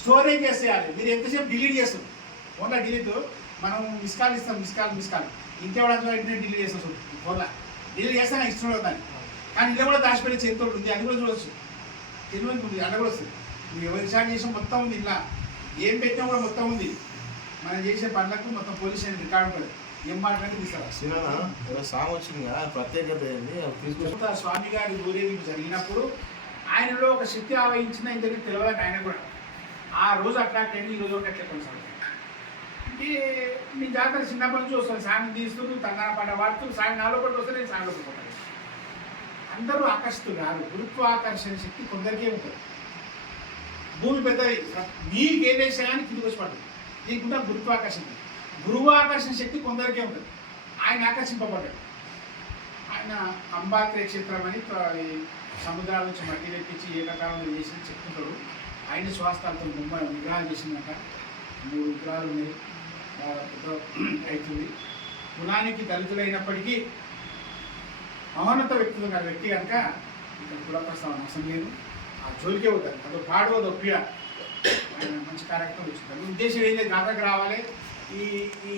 Storage చేసేయాలి. మీరు ఎంతసేపు డిలీట్ చేస్తారు? ఫోన్లో డిలీట్. మనం మిస్ కాల్ ఇస్తాం మిస్ కాల్ మిస్ కాల్. ఇంకెవడంతో వెంటనే డిలీట్ చేస్తాం ఫోన్లో. డిలీట్ చేస్తే నాకు ఇష్టం లేదు దాన్ని కానీ ఇలా కూడా దాచిపెట్టే చేతితో ఉంది అది కూడా చూడొచ్చు. తెలియదు ఉంది అలా కూడా వస్తుంది నువ్వు ఎవరి రికార్డ్ చేసిన మొత్తం ఉంది ఇలా ఏం పెట్టినా కూడా మొత్తం ఉంది. మనం చేసే పనులకు మొత్తం పోలీస్ స్టేషన్ రికార్డు ఉంటుంది. ఏం మాట్లాడి తీసుకురా సాంగ్ వచ్చింది కదా ప్రత్యేకత కొత్త స్వామి గారి ఊరేగింపు జరిగినప్పుడు ఆయనలో ఒక శక్తి ఆవహించిన ఇంతకీ తెలియదు ఆయన కూడా. రోజు అట్రాక్ట్ అయింది ఈ రోజు ఒకటి అట్లా కొనసాగుతుంది. అంటే మీ జాతర చిన్నప్పటి నుంచి వస్తాను సాంగ్ తీస్తూ తందన పాట పాడుతూ సాంగ్ నాలో పట్టు వస్తే నేను సామి ఒకటి అందరూ ఆకర్షితులు కాదు. గురుత్వాకర్షణ శక్తి కొందరికే ఉంటుంది. భూమి పెద్దది. నీకు ఏ దేశాన్ని కిందికి వచ్చి పడుతుంది నీకుంటే గురుత్వాకర్షణ గురువాకర్షణ శక్తి కొందరికే ఉంటుంది. ఆయన ఆకర్షింపబడ్డాడు. ఆయన అంబాత్రే క్షేత్రం అని సముద్రాల నుంచి మట్టి తెప్పించి ఏకకాలంలో చేసి చెప్తుంటాడు ఆయన స్వాస్థాలతో బొమ్మ విగ్రహాలు చేసిందట మూడు విగ్రహాలు ఉన్నాయి. బాగా పెద్ద అవుతుంది. కులానికి దళితులైనప్పటికీ మహోన్నత వ్యక్తులు గల వ్యక్తి కనుక ఇక్కడ కుల ప్రస్తావన అవసరం లేదు. ఆ జోలికే అవుతారు అదో పాడు అదో ప్రియ ఆయన మంచి కార్యక్రమం వచ్చింది ఉద్దేశం ఏంటంటే జాతరకు రావాలి. ఈ ఈ